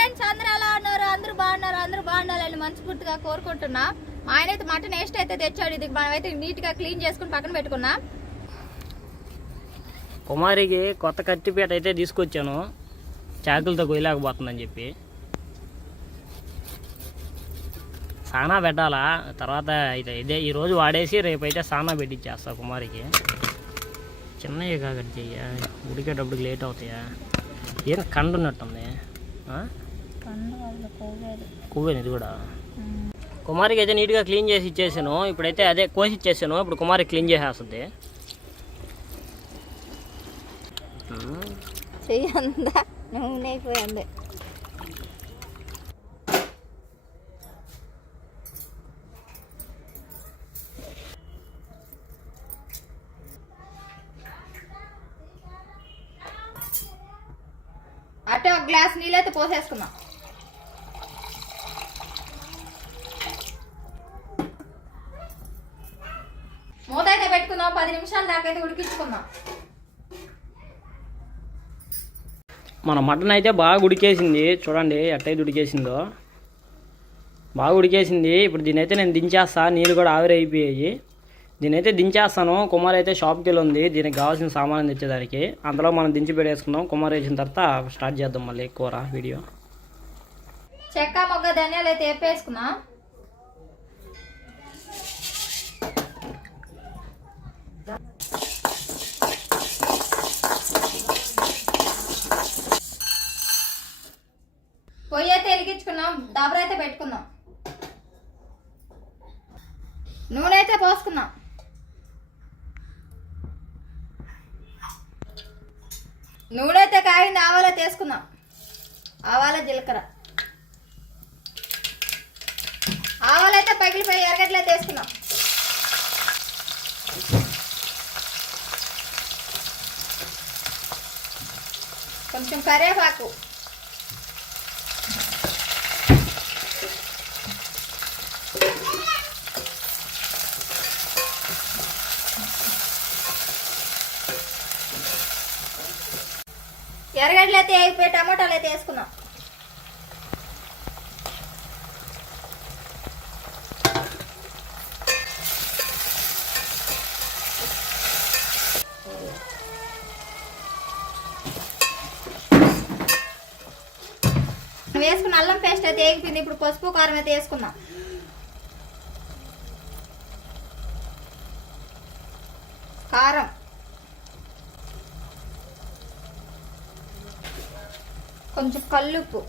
Friends, అందరూ ఎలా ఉన్నారు? అందరూ బాగున్నారని మనస్ఫూర్తిగా కోరుకుంటున్నా. మా ఆయన అయితే మటన్ వేస్ట్ అయితే తెచ్చాడు. ఇది మనమైతే నీట్ గా క్లీన్ చేసుకుని పక్కన పెట్టుకున్నా. కుమారికి కొత్త కత్తిపేట అయితే తీసుకొచ్చాను, చాకులతో కొయ్యలేకపోతుందని చెప్పి. సానా పెట్టాలా, తర్వాత అయితే ఇదే ఈరోజు వాడేసి రేపైతే సానా పెట్టించేస్తా కుమారికి. చిన్నవి కట్ చెయ్య, ఉడికేటప్పుడు లేట్ అవుతాయా? ఏం కండు ఉన్నట్టుంది, కొవ్వేది ఇది కూడా. కుమారికి అయితే నీట్గా క్లీన్ చేసి ఇచ్చేసాను. ఇప్పుడైతే అదే కోసి ఇచ్చేసాను. ఇప్పుడు కుమారికి క్లీన్ చేసేస్తుంది. చెయ్యందా నూనె అయిపోయింది. అటే ఒక గ్లాస్ నీళ్ళైతే పోసేసుకున్నాం. మూత అయితే పెట్టుకుందాం. 10 నిమిషాల దాకా అయితే ఉడికించుకుందాం. మన మటన్ అయితే బాగా ఉడికేసింది. చూడండి ఎట్టయితే ఉడికేసిందో, బాగా ఉడికేసింది. ఇప్పుడు దీనైతే నేను దించేస్తా. నీళ్ళు కూడా ఆవిరి అయిపోయాయి. దీనైతే దించేస్తాను. కుమార్ అయితే షాప్కి వెళ్ళి ఉంది దీనికి కావాల్సిన సామాన్ తెచ్చేదానికి. అందులో మనం దించి పెట్టేసుకుందాం. కుమార్ వేసిన తర్వాత స్టార్ట్ చేద్దాం మళ్ళీ కూర వీడియో. చెక్క మొగ్గ ధనియాలు అయితే వేపేసుకున్నాం. పొయ్యి అయితే వెలిగించుకున్నాం. దబర అయితే పెట్టుకుందాం. నూనె అయితే పోసుకుందాం. నూనె అయితే కాగింది. ఆవాలైతే వేసుకుందాం. ఆవాల జీలకర్ర, ఆవాలైతే పగిలిపోయి ఎరగడ్డలు అయితే వేసుకుందాం. కొంచెం కరివేపాకు, ఎరగడ్డలు అయితే అయిపోయి టమాటాలు అయితే వేసుకుందాం. వేసుకున్న అల్లం పేస్ట్ అయితే వేగిపోయింది. ఇప్పుడు పసుపు కారం అయితే వేసుకుందాం. కారం, కొంచెం కల్లుప్పు,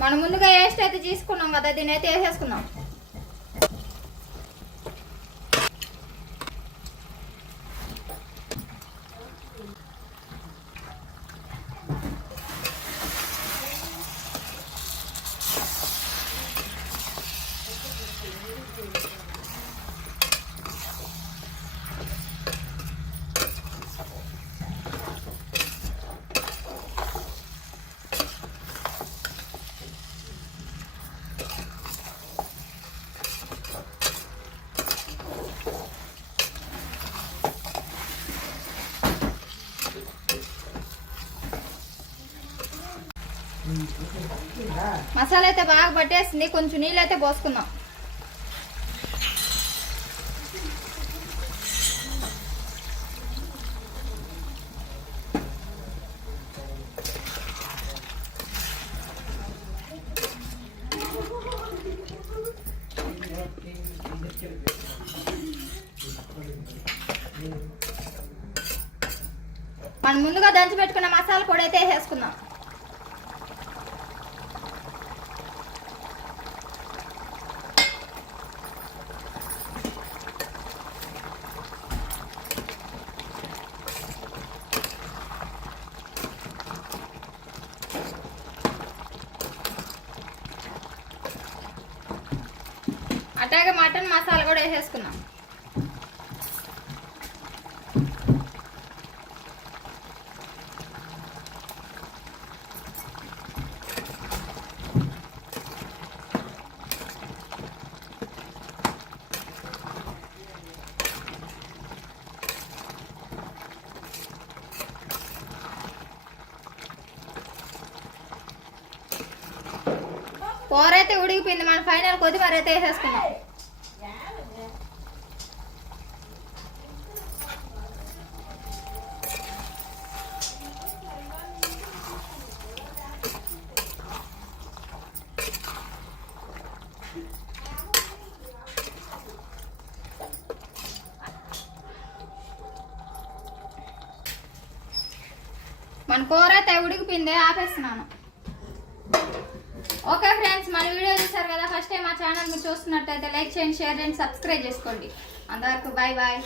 మనం ముందుగా వేస్ట్ అయితే తీసుకున్నాం కదా, దీని అయితే వేసేసుకుందాం. మసాలా అయితే బాగా పట్టేసింది. కొంచెం నీళ్ళు అయితే పోసుకుందాం. మనం ముందుగా దంచి పెట్టుకున్న మసాలా పొడి అయితే వేసేసుకుందాం. అట్లాగే మటన్ మసాలా కూడా వేసేసుకున్నాం. కూర అయితే ఉడికిపోయింది. మనం ఫైనల్ కొద్దిమీర అయితే వేసేసుకున్నాం. మన కూర అయితే ఉడికిపోయింది, ఆపేస్తున్నాను. ఓకే ఫ్రెండ్స్, మన వీడియో చూసారు కదా. ఫస్ట్ టైం మా ఛానల్ మీరు చూస్తున్నట్టయితే లైక్ చేయండి, షేర్ చేయండి, సబ్స్క్రైబ్ చేసుకోండి. అంతవరకు బాయ్ బాయ్.